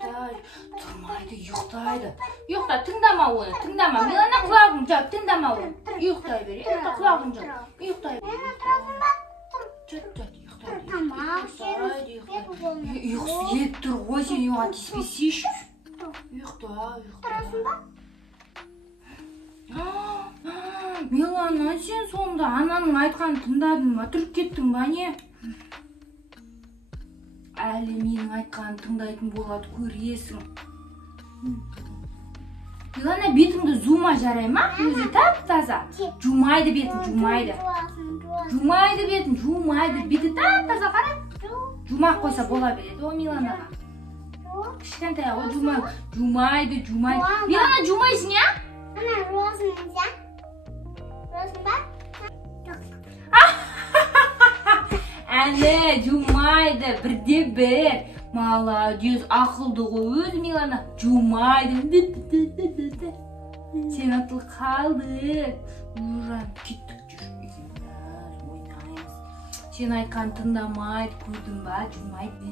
Тұрмайды, ұйықтайды. Ұйықта, тыңдама оны, тыңдама. Милана құлағын жап, тыңдама оны. Ұйықтай бер, құлағын жап. Ұйықтай бер. Ұйықсыз ет тұр ғой, сен ұйыға тиіспесейші. Ұйықта. Милана, сен сонда ананың айтқанын тыңдадың ба? Тұрып кеттің ба, не? Әлі менің айтқанын тыңдайтын болады, көресің. Милана, бетіңді жума жарай ма? Өзі тап-таза. Жумайды бетін, жумайды. Жумайды бетін, жумайды. Беті тап-таза қарай. Жумақ қойса бола береді, о Миланаға. Кішкентай ғой, жумайды. Милана, жумайсың, я? Ана, жуасың, я? Жуасың ба? Әлі, жумайды, бірде бір. Молодец, ақылды ғой, өз Милана. Жумайды. Сен атыл қалды. Нұржан, кеттік жүр. Ойнаймыз. Сен айтқан тыңдамайды, көрдің ба? Жумайды.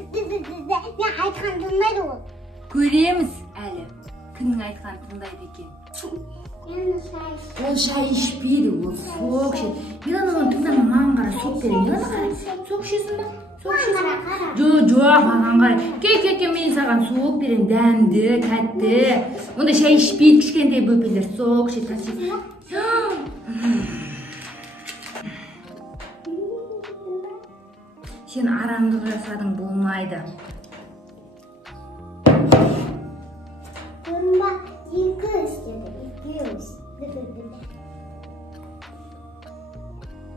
Не айтқан тыңдайды ол? Көреміз әлі. Кімнің айтқан тыңдайды екен? Ол шай ішпейді, ол соқ ішеді. Милана оны тыңдама, маған қара соқ берем. Милана қара, соқ ішесің ба? Жоқ, маған қара. Кей, мен саған соқ берем, дәмді, тәтті. Онда шай ішпейді, кішкентай бөпелер соқ ішеді. Сен арамдық жасадың, болмайды. Көрінба, екі істеді, екеуіз.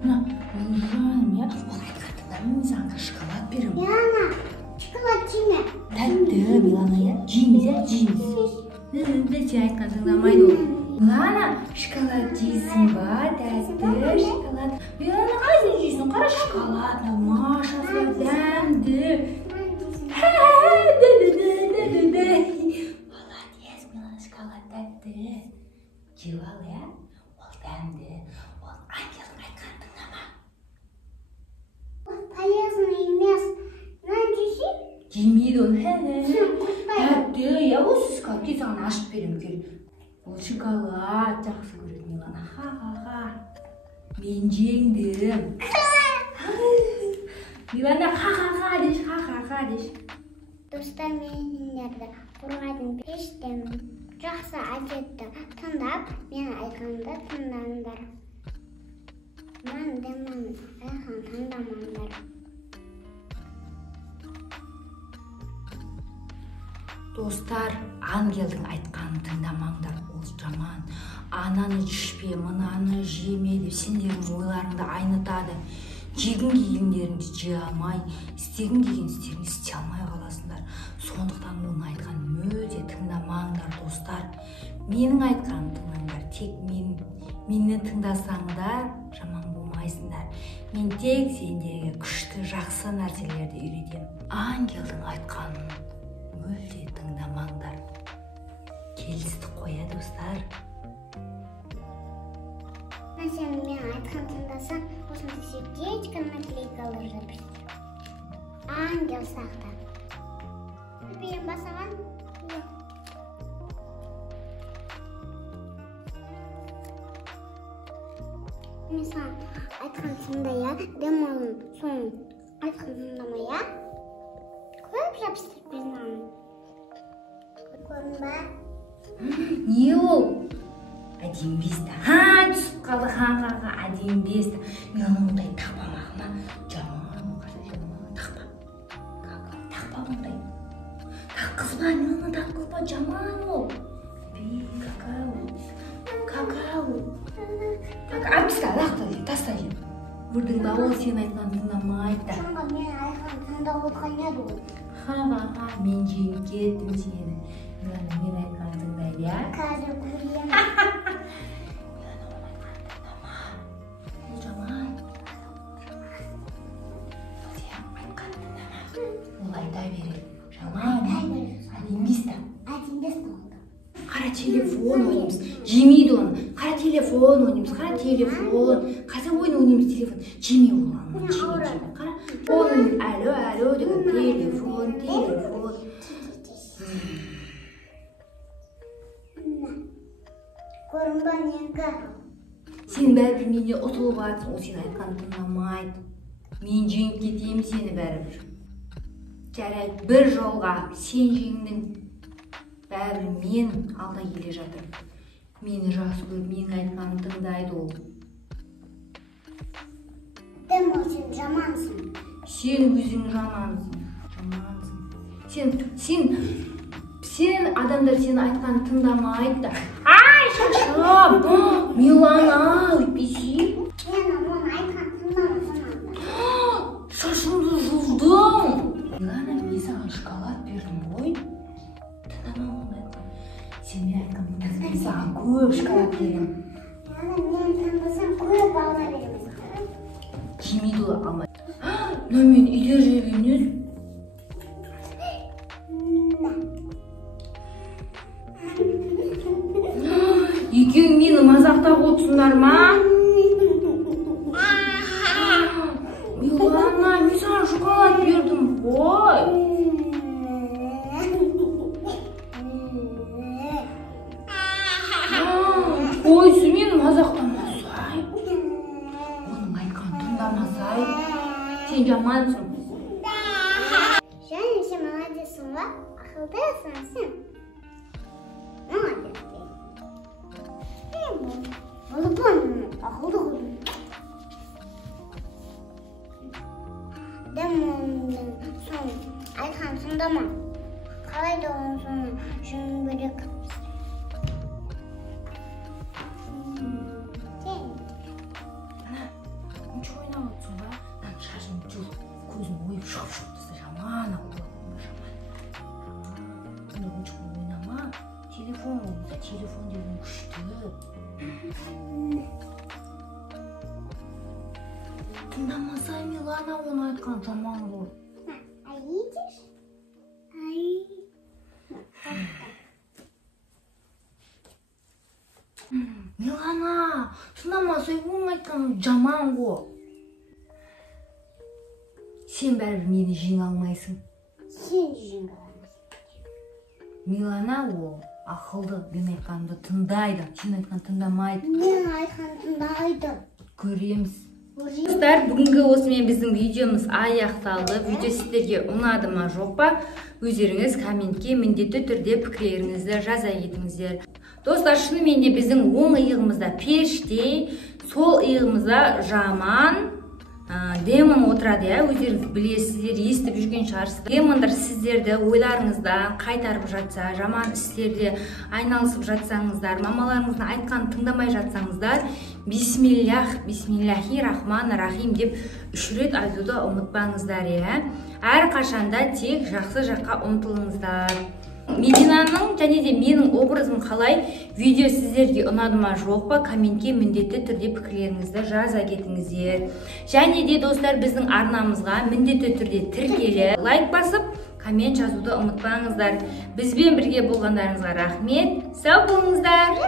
Нұржан, мен ол айтқандығында мен саған шоколад берем. Милана, шоколад жеме. Тәтті, Милана, я? Жейміз, я? Жейміз. Сен айтқан тыңдамайды ол. Милана, шоколад жейсің ба? Тәтті, шоколад. Милана, қайсың жейсің? Қара шоколад, машасы, дәмді. Молодец, Милана, шоколад тәтті. Жеп ал, я? Ол дәмді. Ол ангелдің айтқанын тыңдама. Ол полезный емес. Мынаны жесең? Жемейді оны. Тәтті, я осы шоколад саған ашып берем, кел. Ол шоколад жақсы көреді Милана. Ха. Мен жеңдім. Милана, ха деш. Достар, мен сендерді қорғайтын пештен жақсы әдетті тыңдап, мен айтқанымды тыңдаңдар. Мен демеймін, айтқан тыңдамаңдар. Достар, ангелдің айтқанын тыңдамаңдар, ол жаман. Ананы ішпе, мынаны жеме деп сендердің ойларыңды айнытады. Жегін келгендеріңді жей алмай, істегін келген істеріңді істей алмай қаласыңдар. Сондықтан оның айтқанын мүлде тыңдамаңдар, достар. Менің айтқанымды тыңдаңдар. Тек мені тыңдасаңдар, жаман болмайсыңдар. Мен тек сендерге күшті, жақсы нәрселерді үйретемін. Ангелдің айтқанын мүлде тыңдамаңдар. Келістік қоя, достар. Сен мен айтқан тыңдасаң, осында сердечко наклейкалар жапыр. Ангел сақта. Берем ба саған? Мен саған айтқан тыңдай, я? Демалын соң айтқан тыңдамай, я? Көп жапыстырып бермеймін. Көрдің ба? Не ол? Әдейін бесті. Түсіп қалды, әдейін бесті. Мен ондай тақпамағыма жаман оқарда, тақпа. Тақпа ондай. Таққызба, мен таққызба, жаман ол. Какау. Әмісті алақта ден, таста ден. Көрдің ба, ол сен айтқан тыңдамайды. Сонға мен айтқан тыңдап отқан еді ол. Мен жеңіп кеттім сені. Мен айтқан тыңдайды, я? Қазір көрем. Қара телефон ойнаймыз. Жемейді оны. Қара телефон ойнаймыз. Қазір ойын ойнаймыз телефон. Жеме оны. Қара. Алло деген телефон. Сен бәрібір менде ұтылып жатсың, ол сен айтқанды тыңдамайды. Мен жеңіп кетемін сені бәрібір. Жарайды, бір жолға сен жеңдің. Бәрібір мен алда келе жатырмын. Мені жақсы көріп, менің айтқанымды тыңдайды ол. Дәм сен жамансың. Сен өзің жамансың. Сен адамдар сені айтқанды тыңдамайды да. Ай, шашам! Милана, өйтпесе. Мен оның айтқанды тыңдамасам. Шашымды жұлдым. Милана, мен саған шоколад бердім ғой. Тыңдама оны айтқан. Сен мен айтқан мен саған көп шоколад берем. Мен тыңдасам көп алла береміз. Жемейді ол алмайды. Но мен үйде жегеннен екеуің мені мазақтап отырсыңдар ма? Милана, мен саған шоколад бердім ғой. Қойсы, мені мазақтамасай. Оның айтқанын тыңдамасай. Сен жамансың. Және сен молодецсің ба? Ақылдысың сен. Молодец. Ақылды қойдың. Дәм оның соң айтқан тыңдама. Қалай да оның соңы жеңу керек. Ничего ойнап отырсың ба? Шашым жұлып, көзім ойып шығып тұрса жаман ауырады. Жаман. Ойнама. Телефон болса, телефон деген күшті. Тыңдамасай, Милана, оны айтқан жаман ғой. А видишь? Милана, тыңдамасай, оның айтқан жаман ғой. Сен бәрібір мені жеңе алмайсың. Сен жеңе алмайсың. Милана ол ақылды, мен айтқанымды тыңдайды, сен айтқанды тыңдамайды. Мен айтқанды тыңдайды. Көреміз. Достар, бүгінгі осымен біздің видеомыз аяқталды. Видео сіздерге ұнады ма жоқ па? Өздеріңіз комментке міндетті түрде пікірлеріңізді жаза кетіңіздер. Достар, шынымен де біздің оң иығымызда періште, сол иығымызда жаман демон отырады, өздеріңіз білесіздер, естіп жүрген шығарсыздар. Демондар сіздерді ойларыңыздан қайтарып жатса, жаман істерде айналысып жатсаңыздар, мамаларыңыздың айтқанын тыңдамай жатсаңыздар, бисмиллахи рахмани рахим деп 3 рет айтуды ұмытпаңыздар. Әр қашанда тек жақсы жаққа ұмтылыңыздар. Мединаның және де менің образым қалай, видео сіздерге ұнады ма жоқ па, комментке міндетті түрде пікірлеріңізді жаза кетіңіздер. Және де достар, біздің арнамызға міндетті түрде тіркеліп, лайк басып, коммент жазуды ұмытпаңыздар. Бізбен бірге болғандарыңызға рахмет. Сау болыңыздар.